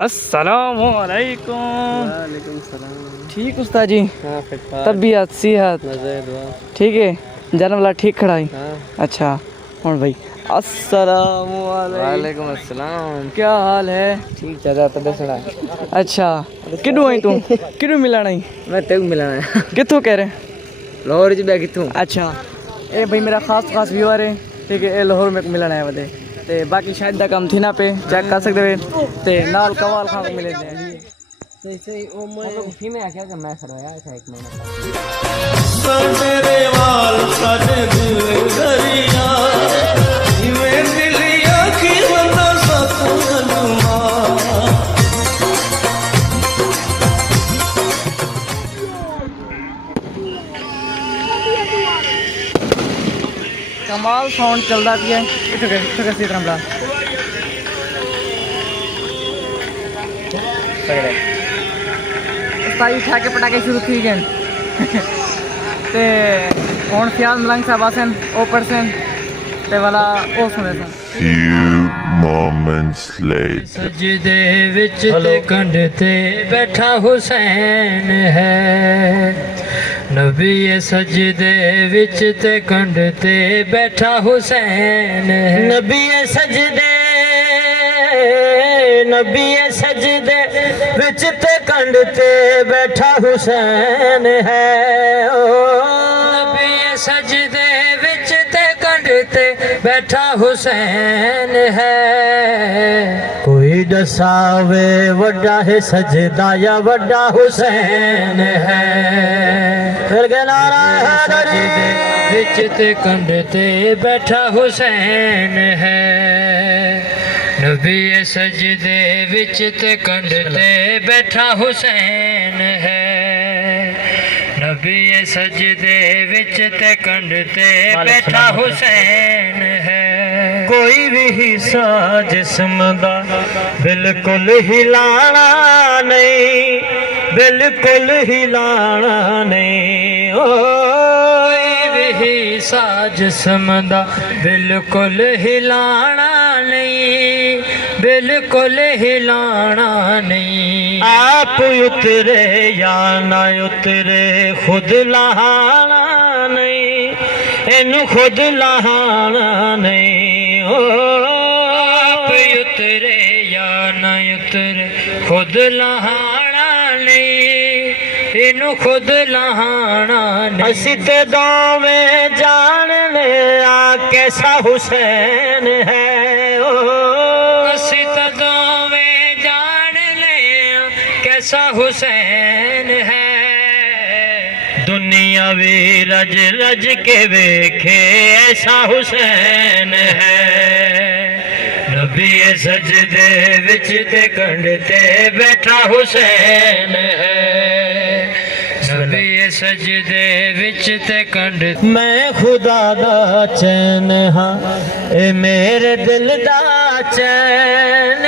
अस्सलामुअलैकुम। वालेकुम सलाम। ठीक उस्ताद जी? हाँ, तबीयत सेहत ठीक है? जानवला ठीक खड़ाई? हाँ। अच्छा और भाई अस्सलामुअलैकुम। अस्सलाम। क्या हाल है? ठीक चल रहा था सड़ा। अच्छा किडू आई तू? किडू मिलाना ही? मैं तेग मिलाना है। कितों कह रहे? लाहौर च बैग कितों? अच्छा ए भाई मेरा खास व्यूअर है ठीक है, लाहौर में मिलना है वदे ते बाकी शायद दा काम थी ना पे चेक कर सकते हो ते नाल कवाल खां को मिले थे। सही ओ मैं फीमे आख्या कि मैं करवाया था 1 महीना तेरे वाल साडे दिल दरिया इवें दिलिया की बंदा सतनुमा कमाल साउंड चलता पिया इधर सी तरह बला ताई ठाके पटाके शुरू थी गए ते कौन ख्याल मलंग साहब आसन ओपरसन ते वाला ओ सुने सन। Few moments later. सजदे विच ते कंध ते बैठा हुसैन है, नबी सजदे विच ते कंध ते बैठा हुसैन है, नबी सजदे विच ते कंध ते बैठा हुसैन है, ओ नबी सजदे विच ते कंध ते बैठा हुसैन है, कोई दसावे वड्डा है सजदा या वड्डा हुसैन है, फिर के नारा है विच ते कंध ते बैठा हुसैन है, नबी सजदे विच ते कंध ते बैठा हुसैन है, नबी सजदे विच ते कंध ते बैठा हुसैन है, कोई भी हिस्सा जिस्म दा बिल्कुल हिलाना नहीं, बिल्कुल हिलाना नहीं, ओ कोई भी हिस्सा जिस्म दा बिल्कुल हिलाना नहीं, बिल्कुल हिलाना नहीं, आप उतरे या ना उतरे खुद लहाना नहीं, इन्हू खुद लहाना नहीं, ओ आप उतरे या ना उतरे खुद लहाना नहीं, इन्हू खुद लहाना नहीं, असी ते दोवें जान ले आ कैसा हुसैन है, ओ असी ते दोवें जान ले आ कैसा हुसैन है, दुनिया भी रज रज के वेखे ऐसा हुसैन है, नबी सजदे विच ते कंध ते बैठा हुसैन है, नबी सजदे विच ते कंध। मैं खुदा दा चैन हाँ ए मेरे दिल दा चैन,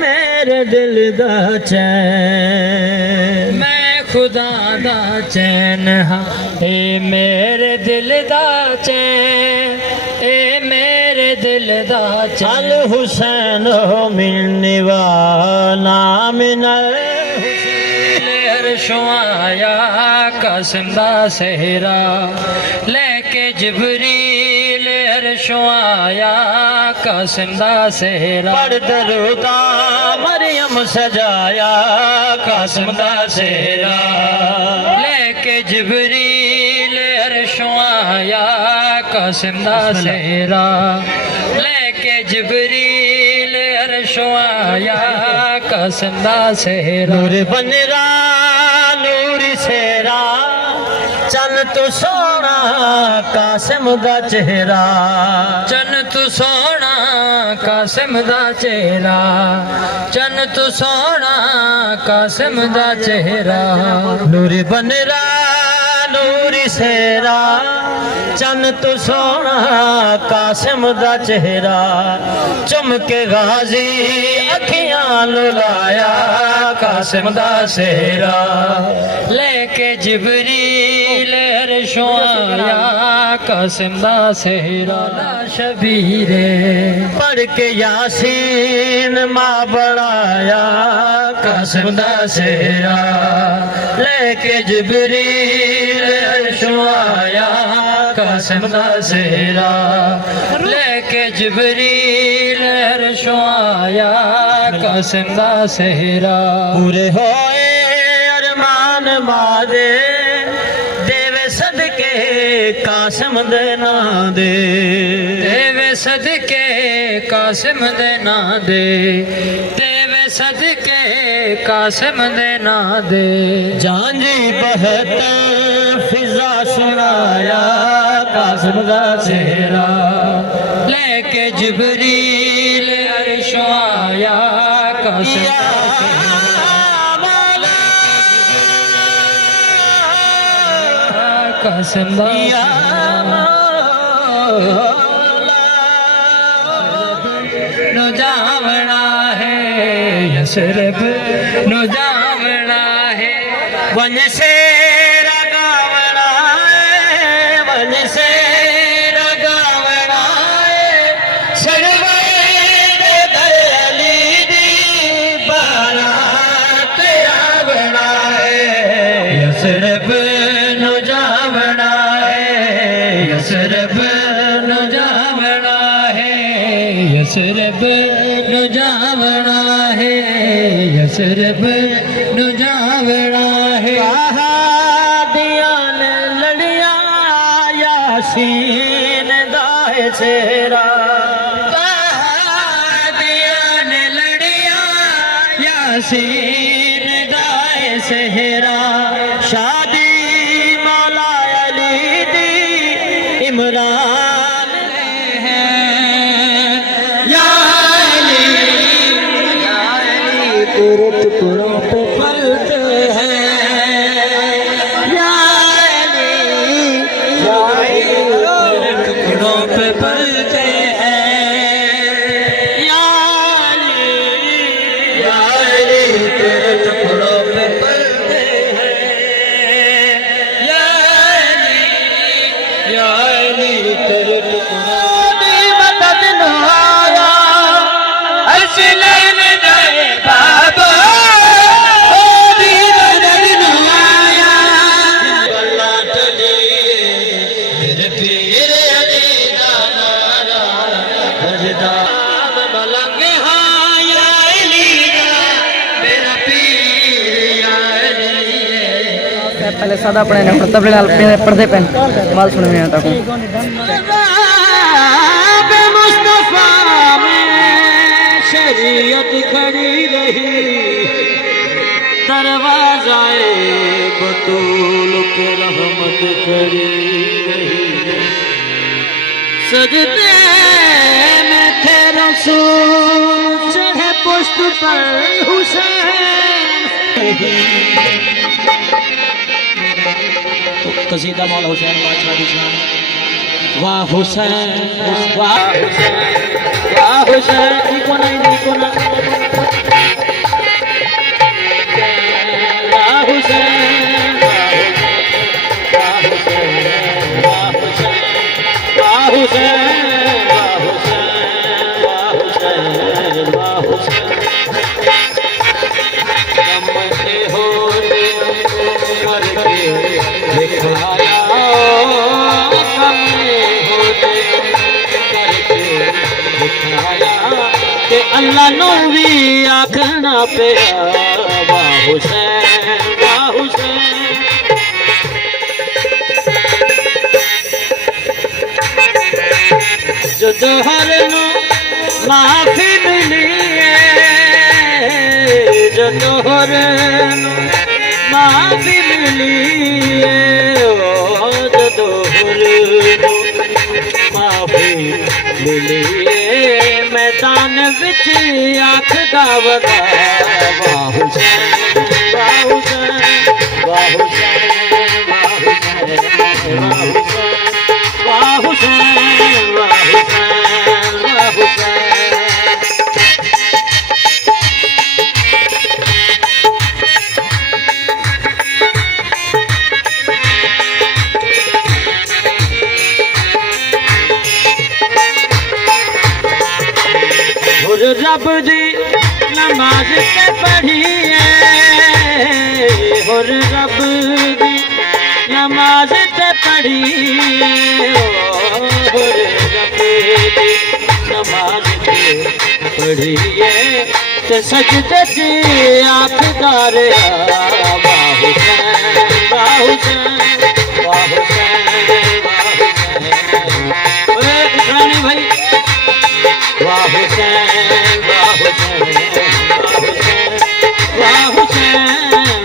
मेरे दिल दा चैन, मैं खुदा दा चैन हाँ ए मेरे दिल दा चैन, ए मेरे दिल दा चैन, अल हुसैन हो मिलने वाला मिनल शुआया कासिम दा सेहरा लेके जिबरील अर्शुआया कासिम दा सेहरा, पढ़ दरूदा मरियम सजाया कासिम दा सेहरा लेके जिबरील अर्शुआया कासिम दा सेहरा लेके जिबरील अर्शुआया कासिम दा सेहरा, नूर बनरा नूर सेरा चन तू सोना कासिम दा चेहरा, चन तू सोना कासिम दा चेहरा, चन तू सोना कासिम दा चेहरा, नूर बनरा नूर सेरा चन तू सोना कासिम दा चेहरा, चुमके गाजी अखियां लुलाया कासिम दा सेहरा लेके जिबरील अर्शुआया कासिम दा सेहरा, शबीरे पढ़ के यासीन माँ बढ़ाया कासिम दा सेहरा लेके जिबरील अर्शों आया कासिम दा सेहरा लेके जिबरील अर्शों आया कासिम दा सेहरा पूरे होए अरमान मादे देवे सदके कासिम दे ना दे देवे सदके कासिम दे ना दे देवे सदके कासिम दे ना दे झांझी बहता फिजा सुनाया कासिम दा सेहरा लेके जिबरील अर्शों आया कासिम दा कासिम दा नु जावना है यसरब नु जावना है वन से रगावना है वन से रगावना है सरवर दली दी बारात आवना है यसरब नु जावना है यसरब नु जावना है यसरब नु जावना है यसरब नु जावना है दिया ने लड़िया यासीन दाए सेरा दिया ने लड़िया यासीन दाए सेहरा शादी मौला अली दी इमरान है या अली तेरे टुकड़ों पे पलते हैं या अली तेरे टुकड़ों पे पलते हैं या अली तेरे टुकड़ों पे पलते हैं या अली तेरे टुकड़ों दी मदद न आया ऐसे लेने जाए बाबा दी मदद न आया अल्लाह तली मेरे पीर अली दा नारा बजदा मलंग हाँ या अली मेरा पीर या अली पहले सादा पढ़े ने तबले नाल पढ़दे पेन माल सुन में आता को मुस्तफा में शरीयत खड़ी रही दरवाजाए बतूल पे रहमत खड़ी रही सजदे में थे रसूल चढ़े पुष्ट पर हुसैन कसीदा मौला हुसैन बादशाह की शान वाह हुसैन वाह हुसैन वाह हुसैन देखो नहीं वाह हुसैन वाह हुसैन वाह हुसैन वाह हुसैन वाह हुसैन वाह हुसैन कमते होते उमर के दिखाया कमते होते उमर के दिखाया ते अल्लाह नो भी आखना पे वाह हुसैन वाह हुसैन जो दोहर नो माफी मिली है जो दोहर नो माफी मिली है ओ जो दोहर नो माफी मिली है मैदान विच आख दावदा वाह हुसैन वाह हुसैन वाह हुसैन वाह हुसैन वाह हुसैन वाह हुसैन वाह हुसैन रब दी नमाज के पढ़ी है पढ़िए नमाज पढ़िए ते सजदे च आखदार वाह हुसैन वाह हुसैन वाह हुसैन भाई वाह हुसैन वाह हुसैन वाह हुसैन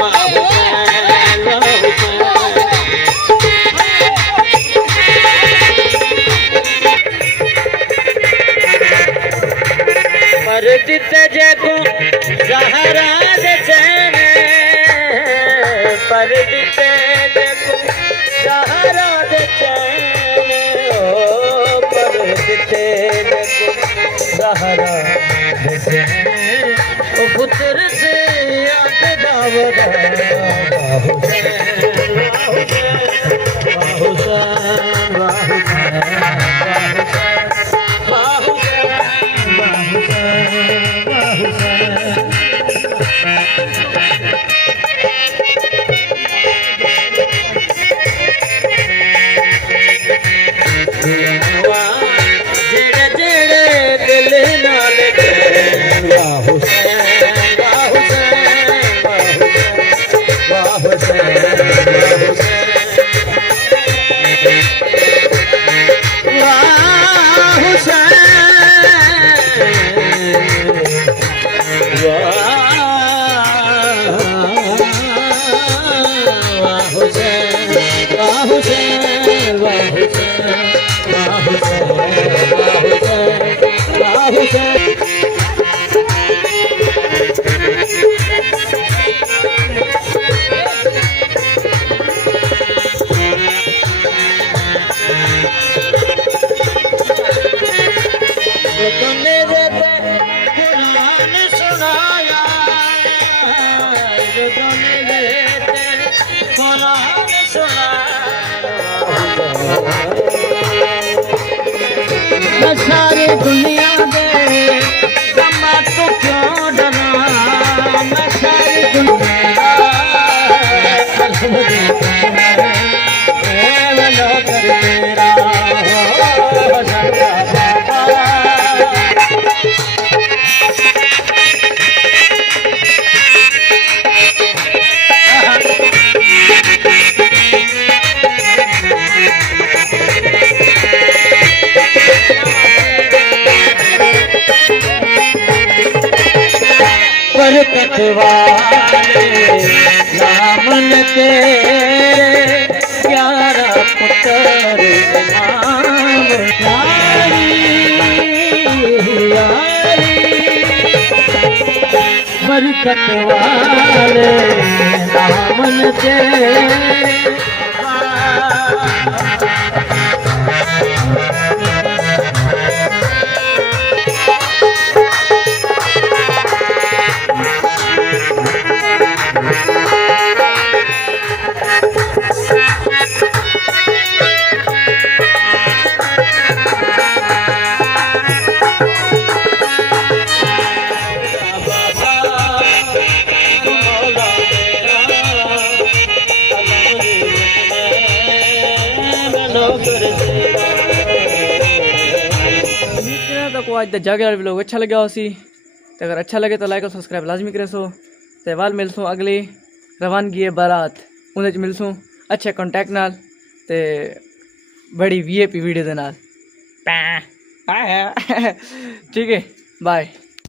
वाह हुसैन वाह हुसैन पर दिते जगो ज़हरा दे चैन पर दिते जगो ज़हरा दे चैन पर दिते जगो ज़हरा दे चैन ओ पुत्र से आग दावदा वाह हुसैन वाह जेड़े जेड़े दिल नाल वाह हुसैन वाह हुसैन वाह हुसैन वाह हुसैन वाह हुसैन वाह हुसैन कुरान सुनाया कुरान सुनाया सारी दुनिया दे कमा तो क्यों डरा मैं सारी दुनिया बरकत वाले नामन तेरे प्यारा पुत्र नाम यारी यारी बरकत वाले नामन तेरे को आज तक जाके वाला व्लॉग अच्छा लगा उसी तो अगर अच्छा लगे तो लाइक और सब्सक्राइब लाजमी करे सो तो वाल मिलसूँ अगली रवानगी है बारात उन्हें मिलसूँ अच्छे कॉन्टैक्ट नाल ते बड़ी VIP वीडियो दे नाल ठीक है बाय।